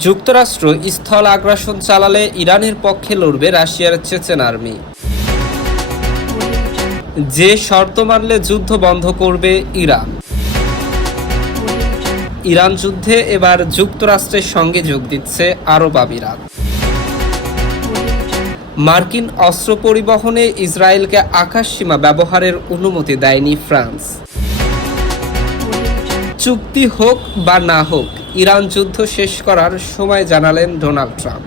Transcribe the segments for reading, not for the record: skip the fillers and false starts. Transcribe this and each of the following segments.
যুক্তরাষ্ট্র স্থল আগ্রাসন চালালে ইরানের পক্ষে লড়বে রাশিয়ার চেচেন আর্মি। যে শর্ত মানলে যুদ্ধ বন্ধ করবে ইরান। ইরান যুদ্ধে এবার যুক্তরাষ্ট্রের সঙ্গে যোগ দিচ্ছে আরব আমিরাত। মার্কিন অস্ত্র পরিবহনে ইসরায়েলকে আকাশসীমা ব্যবহারের অনুমতি দেয়নি ফ্রান্স। চুক্তি হোক বা না হোক, ইরান যুদ্ধ শেষ করার সময় জানালেন ডোনাল্ড ট্রাম্প।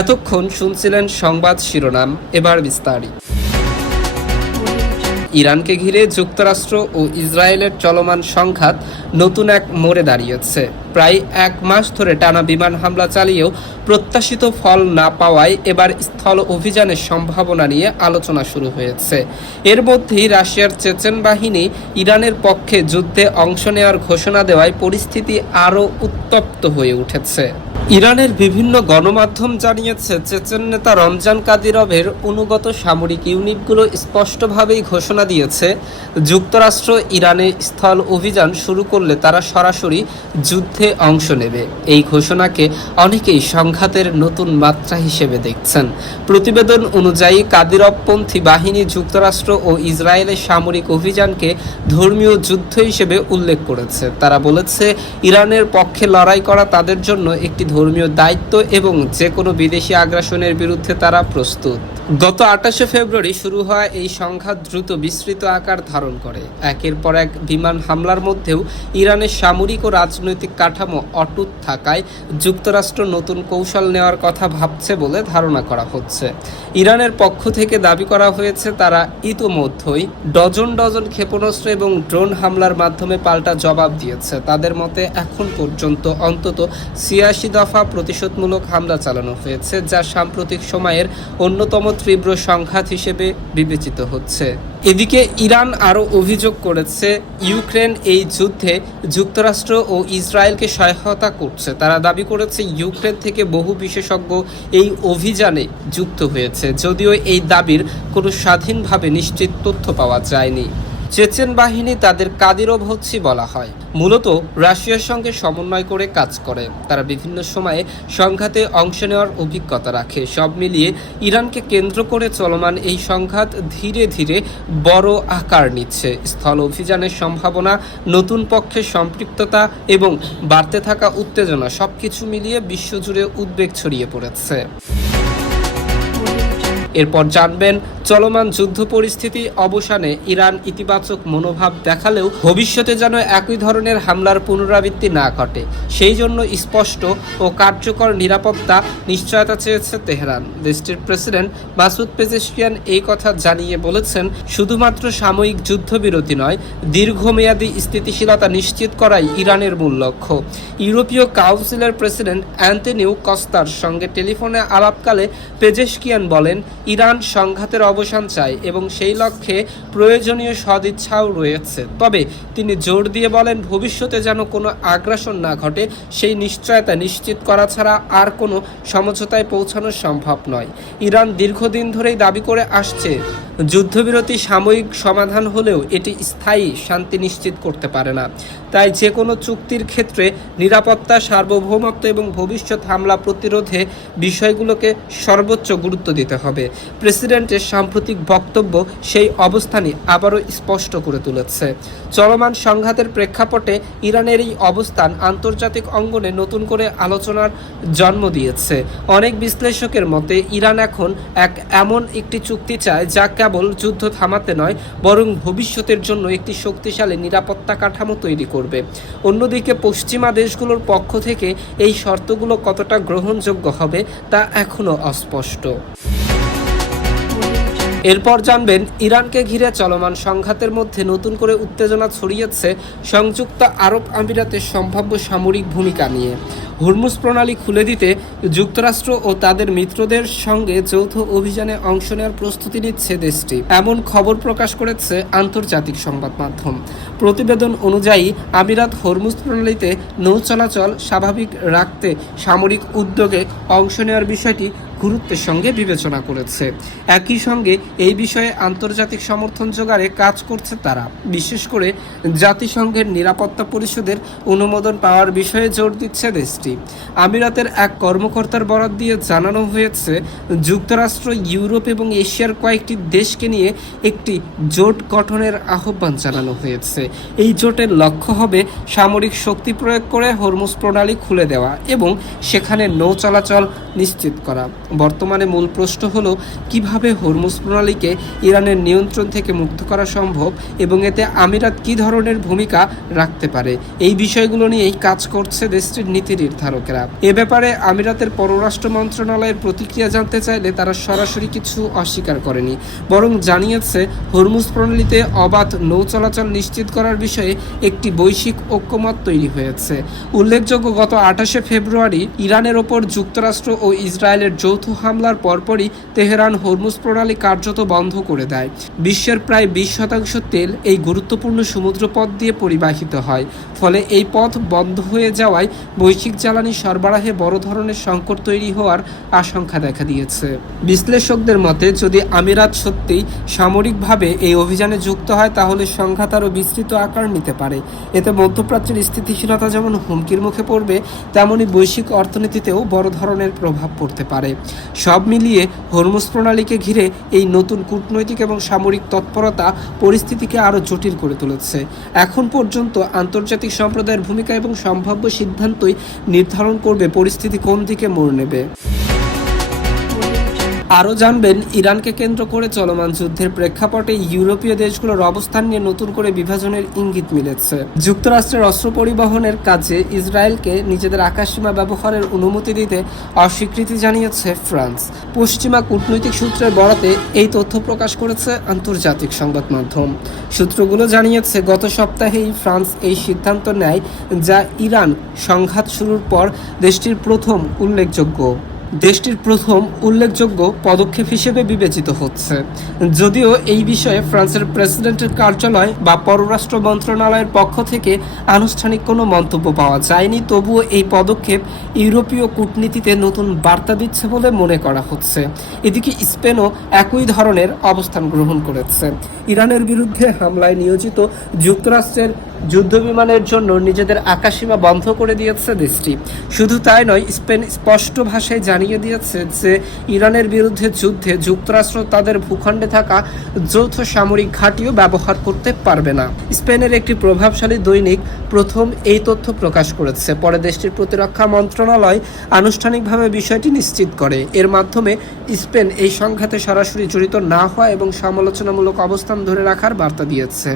এতক্ষণ শুনছিলেন সংবাদ শিরোনাম, এবার বিস্তারিত। ইরানকে ঘিরে যুক্তরাষ্ট্র ও ইসরায়েলের চলমান সংঘাত নতুন এক মোড়ে দাঁড়িয়েছে। প্রায় এক মাস ধরে টানা বিমান হামলা চালিয়েও প্রত্যাশিত ফল না পাওয়ায় এবার স্থল অভিযানের সম্ভাবনা নিয়ে আলোচনা শুরু হয়েছে। এর মধ্যেই রাশিয়ার চেচেন বাহিনী ইরানের পক্ষে যুদ্ধে অংশ নেওয়ার ঘোষণা দেওয়ায় পরিস্থিতি আরও উত্তপ্ত হয়ে উঠেছে। ইরানের বিভিন্ন গণমাধ্যম জানিয়েছে, চেচেন নেতা রমজান কাদিরভের অনুগত সামরিক ইউনিটগুলো স্পষ্টভাবেই ঘোষণা দিয়েছে, যুক্তরাষ্ট্র ইরানে স্থল অভিযান শুরু করলে তারা সরাসরি যুদ্ধে অংশ নেবে। এই ঘোষণাকে অনেকেই সংঘাতের নতুন মাত্রা হিসেবে দেখছেন। প্রতিবেদন অনুযায়ী কাদিরভপন্থী বাহিনী যুক্তরাষ্ট্র ও ইসরায়েলের সামরিক অভিযানকে ধর্মীয় যুদ্ধ হিসেবে উল্লেখ করেছে। তারা বলেছে, ইরানের পক্ষে লড়াই করা তাদের জন্য একটি ধর্মীয় দায়িত্ব এবং যে কোনো বিদেশি আগ্রাসনের বিরুদ্ধে তারা প্রস্তুত। গত 28 ফেব্রুয়ারি শুরু হওয়া এই সংঘাত দ্রুত বিস্তৃত আকার ধারণ করে। একের পর এক বিমান হামলার মধ্যেও ইরানের সামরিক ও রাজনৈতিক কাঠামো অটুট থাকায় যুক্তরাষ্ট্র নতুন কৌশল নেওয়ার কথা ভাবছে বলে ধারণা করা হচ্ছে। ইরানের পক্ষ থেকে দাবি করা হয়েছে, তারা ইতোমধ্যেই ডজন ডজন ক্ষেপণাস্ত্র এবং ড্রোন হামলার মাধ্যমে পাল্টা জবাব দিয়েছে। তাদের মতে এখন পর্যন্ত অন্তত 86 দফা প্রতিশোধমূলক হামলা চালানো হয়েছে, যা সাম্প্রতিক সময়ের অন্যতম তীব্র সংঘাত হিসেবে বিবেচিত হচ্ছে। এদিকে ইরান আরও অভিযোগ করেছে, ইউক্রেন এই যুদ্ধে যুক্তরাষ্ট্র ও ইসরায়েলকে সহায়তা করছে। তারা দাবি করেছে, ইউক্রেন থেকে বহু বিশেষজ্ঞ এই অভিযানে যুক্ত হয়েছে, যদিও এই দাবির কোনো স্বাধীনভাবে নিশ্চিত তথ্য পাওয়া যায়নি। চেচেন বাহিনী তাদের কাদিরভ্ছি বলা হয়, মূলত রাশিয়ার সঙ্গে সমন্বয় করে কাজ করে। তারা বিভিন্ন সময়ে সংঘাতে অংশ নেওয়ার অভিজ্ঞতা রাখে। সব মিলিয়ে ইরানকে কেন্দ্র করে চলমান এই সংঘাত ধীরে ধীরে বড় আকার নিচ্ছে। স্থল অভিযানের সম্ভাবনা, নতুন পক্ষের সম্পৃক্ততা এবং বাড়তে থাকা উত্তেজনা সবকিছু মিলিয়ে বিশ্বজুড়ে উদ্বেগ ছড়িয়ে পড়েছে। এরপর জানবেন, চলমান যুদ্ধ পরিস্থিতি অবসানে ইরান ইতিবাচক মনোভাব দেখালেও ভবিষ্যতে যেন একই ধরনের হামলার পুনরাবৃত্তি না ঘটে, সেই জন্য স্পষ্ট ও কার্যকর নিরাপত্তা নিশ্চয়তা চেয়েছে তেহরান। দেশটির প্রেসিডেন্ট মাসুদ পেজেশকিয়ান এই কথা জানিয়ে বলেছেন, শুধুমাত্র সাময়িক যুদ্ধবিরতি নয়, দীর্ঘমেয়াদী স্থিতিশীলতা নিশ্চিত করাই ইরানের মূল লক্ষ্য। ইউরোপীয় কাউন্সিলের প্রেসিডেন্ট অ্যান্টনিও কস্তার সঙ্গে টেলিফোনে আলাপকালে পেজেশকিয়ান বলেন, ইরান সংঘাতের অবসান চায় এবং সেই লক্ষ্যে প্রয়োজনীয় সদিচ্ছাও রয়েছে। তবে তিনি জোর দিয়ে বলেন, ভবিষ্যতে যেন কোনো আগ্রাসন না ঘটে সেই নিশ্চয়তা নিশ্চিত করা ছাড়া আর কোনো সমঝোতায় পৌঁছানো সম্ভব নয়। ইরান দীর্ঘদিন ধরেই দাবি করে আসছে, যুদ্ধবিরতি সাময়িক সমাধান হলেও এটি স্থায়ী শান্তি নিশ্চিত করতে পারে না। তাই যে কোনো চুক্তির ক্ষেত্রে নিরাপত্তা, সার্বভৌমত্ব এবং ভবিষ্যৎ হামলা প্রতিরোধে বিষয়গুলোকে সর্বোচ্চ গুরুত্ব দিতে হবে। প্রেসিডেন্টের সাম্প্রতিক বক্তব্য সেই অবস্থানই আবারও স্পষ্ট করে তুলেছে। চলমান সংঘাতের প্রেক্ষাপটে ইরানের এই অবস্থান আন্তর্জাতিক অঙ্গনে নতুন করে আলোচনার জন্ম দিয়েছে। অনেক বিশ্লেষকের মতে, ইরান এখন এমন একটি চুক্তি চায় যা কেবল যুদ্ধ থামাতে নয়, বরং ভবিষ্যতের জন্য একটি শক্তিশালী নিরাপত্তা কাঠামো তৈরি করবে। অন্যদিকে পশ্চিমা দেশগুলোর পক্ষ থেকে এই শর্তগুলো কতটা গ্রহণযোগ্য হবে তা এখনও অস্পষ্ট। এরপর জানবেন, ইরানকে ঘিরে চলমান সংঘাতের মধ্যে নতুন করে উত্তেজনা ছড়িয়েছে সংযুক্ত আরব আমিরাতের সম্ভাব্য সামরিক ভূমিকা নিয়ে। হরমুজ প্রণালী খুলে দিতে যুক্তরাষ্ট্র ও তাদের মিত্রদের সঙ্গে যৌথ অভিযানে অংশ নেওয়ার প্রস্তুতি নিচ্ছে দেশটি, এমন খবর প্রকাশ করেছে আন্তর্জাতিক সংবাদ মাধ্যম। প্রতিবেদন অনুযায়ী আমিরাত হরমুজ প্রণালীতে নৌ চলাচল স্বাভাবিক রাখতে সামরিক উদ্যোগে অংশ নেওয়ার বিষয়টি গুরুত্বের সঙ্গে বিবেচনা করেছে। একই সঙ্গে এই বিষয়ে আন্তর্জাতিক সমর্থন জোগাড়ে কাজ করছে তারা, বিশেষ করে জাতিসংঘের নিরাপত্তা পরিষদের অনুমোদন পাওয়ার বিষয়ে জোর দিচ্ছে দেশটি। আমিরাতের এক কর্মকর্তার বরাত দিয়ে জানানো হয়েছে, যুক্তরাষ্ট্র, ইউরোপ এবং এশিয়ার কয়েকটি দেশকে নিয়ে একটি জোট গঠনের আহ্বান জানানো হয়েছে। এই জোটের লক্ষ্য হবে সামরিক শক্তি প্রয়োগ করে হরমুজ প্রণালী খুলে দেওয়া এবং সেখানে নৌ চলাচল নিশ্চিত করা। বর্তমানে মূল প্রশ্ন হলো কিভাবে হরমুজ প্রণালীকে ইরানের নিয়ন্ত্রণ থেকে মুক্ত করা সম্ভব এবং এতে আমিরাত কী ধরনের ভূমিকা রাখতে পারে। এই বিষয়গুলো নিয়েই কাজ করছে দেশটির নীতি নির্ধারকেরা। এ ব্যাপারে আমিরাতের পররাষ্ট্র মন্ত্রণালয়ের প্রতিক্রিয়া জানতে চাইলে তারা সরাসরি কিছু অস্বীকার করেনি, বরং জানিয়েছে হরমুজ প্রণালীতে অবাধ নৌ চলাচল নিশ্চিত করার বিষয়ে একটি বৈশ্বিক ঐক্যমত তৈরি হয়েছে। উল্লেখযোগ্য, গত 28শে ফেব্রুয়ারি ইরানের ওপর যুক্তরাষ্ট্র ও ইসরায়েলের যৌথ হামলার পরপরই তেহরান হরমুজ প্রণালী কার্যত বন্ধ করে দেয়। বিশ্বের প্রায় 20% তেল এই গুরুত্বপূর্ণ সমুদ্রপথ দিয়ে পরিবাহিত হয়। ফলে এই পথ বন্ধ হয়ে যাওয়ায় বৈশ্বিক জ্বালানি সরবরাহে বড় ধরনের সংকট তৈরি হওয়ার আশঙ্কা দেখা দিয়েছে। বিশ্লেষকদের মতে, যদি আমিরাত সত্যিই সামরিকভাবে এই অভিযানে যুক্ত হয় তাহলে সংঘাত আরও বিস্তৃত আকার নিতে পারে। এতে মধ্যপ্রাচ্যের স্থিতিশীলতা যেমন হুমকির মুখে পড়বে, তেমনি বৈশ্বিক অর্থনীতিতেও বড় ধরনের প্রভাব পড়তে পারে। সব মিলিয়ে হরমুজ প্রণালীকে ঘিরে এই নতুন কূটনৈতিক এবং সামরিক তৎপরতা পরিস্থিতিকে আরও জটিল করে তুলেছে। এখন পর্যন্ত আন্তর্জাতিক সম্প্রদায়ের ভূমিকা এবং সম্ভাব্য সিদ্ধান্তই নির্ধারণ করবে পরিস্থিতি কোন দিকে মোড় নেবে। আরও জানবেন, ইরানকে কেন্দ্র করে চলমান যুদ্ধের প্রেক্ষাপটে ইউরোপীয় দেশগুলোর অবস্থান নিয়ে নতুন করে বিভাজনের ইঙ্গিত মিলেছে। যুক্তরাষ্ট্রের অস্ত্র পরিবহনের কাজে ইসরায়েলকে নিজেদের আকাশসীমা ব্যবহারের অনুমতি দিতে অস্বীকৃতি জানিয়েছে ফ্রান্স। পশ্চিমা কূটনৈতিক সূত্রের বরাতে এই তথ্য প্রকাশ করেছে আন্তর্জাতিক সংবাদ মাধ্যম। সূত্রগুলো জানিয়েছে, গত সপ্তাহেই ফ্রান্স এই সিদ্ধান্ত নেয়, যা ইরান সংঘাত শুরুর পর দেশটির প্রথম উল্লেখযোগ্য পদক্ষেপ হিসেবে বিবেচিত হচ্ছে। যদিও এই বিষয়ে ফ্রান্সের প্রেসিডেন্টের কার্যালয় বা পররাষ্ট্র মন্ত্রণালয়ের পক্ষ থেকে আনুষ্ঠানিক কোনো মন্তব্য পাওয়া যায়নি, তবুও এই পদক্ষেপ ইউরোপীয় কূটনীতিতে নতুন বার্তা দিচ্ছে বলে মনে করা হচ্ছে। এদিকে স্পেনও একই ধরনের অবস্থান গ্রহণ করেছে। ইরানের বিরুদ্ধে হামলায় নিয়োজিত যুক্তরাষ্ট্রের যুদ্ধবিমানের জন্য নিজেদের আকাশসীমা বন্ধ করে দিয়েছে দেশটি। শুধু তাই নয়, স্পেন স্পষ্ট ভাষায় জানিয়ে দিয়েছে যে ইরানের বিরুদ্ধে যুদ্ধে যুক্তরাষ্ট্র তাদের ভূখণ্ডে থাকা যৌথ সামরিক ঘাঁটিও ব্যবহার করতে পারবে না। স্পেনের একটি প্রভাবশালী দৈনিক প্রথম এই তথ্য প্রকাশ করেছে। পরে দেশটির প্রতিরক্ষা মন্ত্রণালয় আনুষ্ঠানিকভাবে বিষয়টি নিশ্চিত করে। এর মাধ্যমে স্পেন এই সংঘাতে সরাসরি জড়িত না হওয়া এবং সমালোচনামূলক অবস্থান ধরে রাখার বার্তা দিয়েছে।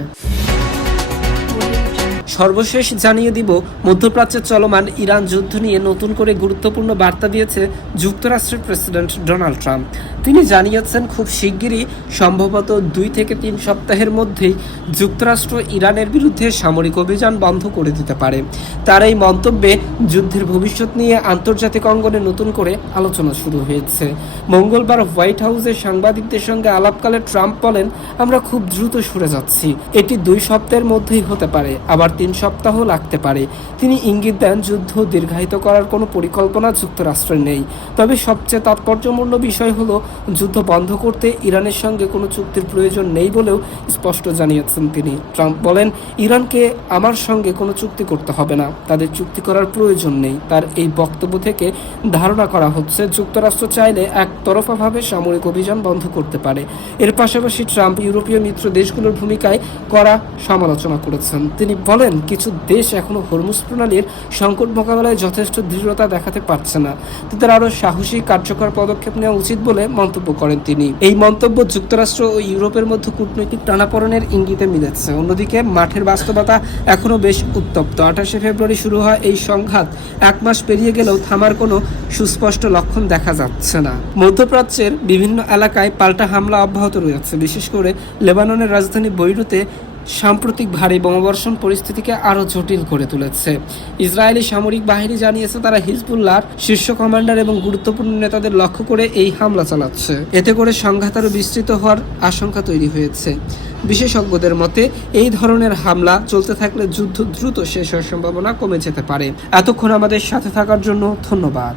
সর্বশেষ জানিয়ে দিব, মধ্যপ্রাচ্যে চলমান ইরান যুদ্ধ নিয়ে নতুন করে গুরুত্বপূর্ণ বার্তা দিয়েছে যুক্তরাষ্ট্রের প্রেসিডেন্ট ডোনাল্ড ট্রাম্প। তিনি জানিয়েছেন, খুব শিগগিরই, সম্ভবত 2 থেকে 3 সপ্তাহের মধ্যেই যুক্তরাষ্ট্র ইরানের বিরুদ্ধে সামরিক অভিযান বন্ধ করে দিতে পারে। তার এই মন্তব্যে যুদ্ধের ভবিষ্যৎ নিয়ে আন্তর্জাতিক অঙ্গনে নতুন করে আলোচনা শুরু হয়েছে। মঙ্গলবার হোয়াইট হাউসে সাংবাদিকদের সঙ্গে আলাপকালে ট্রাম্প বলেন, আমরা খুব দ্রুত সরে যাচ্ছি। এটি 2 সপ্তাহের মধ্যেই হতে পারে, আবার 3 সপ্তাহ লাগতে পারে। তিনি ইঙ্গিত দেন, যুদ্ধ দীর্ঘায়িত করার কোনো পরিকল্পনা যুক্তরাষ্ট্রের নেই। তবে সবচেয়ে তাৎপর্যপূর্ণ বিষয় হলো, যুদ্ধ বন্ধ করতে ইরানের সঙ্গে কোনো চুক্তির প্রয়োজন নেই বলেও স্পষ্ট জানিয়েছেন তিনি। ট্রাম্প বলেন, ইরানকে আমার সঙ্গে কোনো চুক্তি করতে হবে না, তাদের চুক্তি করার প্রয়োজন নেই। তার এই বক্তব্য থেকে ধারণা করা হচ্ছে যুক্তরাষ্ট্র চাইলে একতরফাভাবে সামরিক অভিযান বন্ধ করতে পারে। এর পাশাপাশি ট্রাম্প ইউরোপীয় মিত্র দেশগুলোর ভূমিকায় কড়া সমালোচনা করেছেন। তিনি বলেন, কিছু দেশ এখনো হরমুজ প্রণালীর সংকট মোকাবেলায় যথেষ্ট দৃঢ়তা দেখাতে পারছে না। তাদের আরও সাহসী কার্যকর পদক্ষেপ নেওয়া উচিত বলে মন্তব্য করেন তিনি। এই মন্তব্য যুক্তরাষ্ট্র ও ইউরোপের মধ্যে কূটনৈতিক টানাপোড়েনের ইঙ্গিতে মিলেছে। অন্যদিকে মাঠের বাস্তবতা এখনও বেশ উত্তপ্ত। 28শে ফেব্রুয়ারি শুরু হয় এই সংঘাত 1 মাস পেরিয়ে গেলেও থামার কোনো সুস্পষ্ট লক্ষণ দেখা যাচ্ছে না। মধ্যপ্রাচ্যের বিভিন্ন এলাকায় পাল্টা হামলা অব্যাহত রয়েছে। বিশেষ করে লেবাননের রাজধানী বৈরুতে সাম্প্রতিক ভারী বোমাবর্ষণ পরিস্থিতিকে আরও জটিল করে তুলেছে। ইসরায়েলি সামরিক বাহিনী জানিয়েছে, তারা হিজবুল্লাহর শীর্ষ কমান্ডার এবং গুরুত্বপূর্ণ নেতাদের লক্ষ্য করে এই হামলা চালাচ্ছে। এতে করে সংঘাত আরও বিস্তৃত হওয়ার আশঙ্কা তৈরি হয়েছে। বিশেষজ্ঞদের মতে, এই ধরনের হামলা চলতে থাকলে যুদ্ধ দ্রুত শেষ হওয়ার সম্ভাবনা কমে যেতে পারে। এতক্ষণ আমাদের সাথে থাকার জন্য ধন্যবাদ।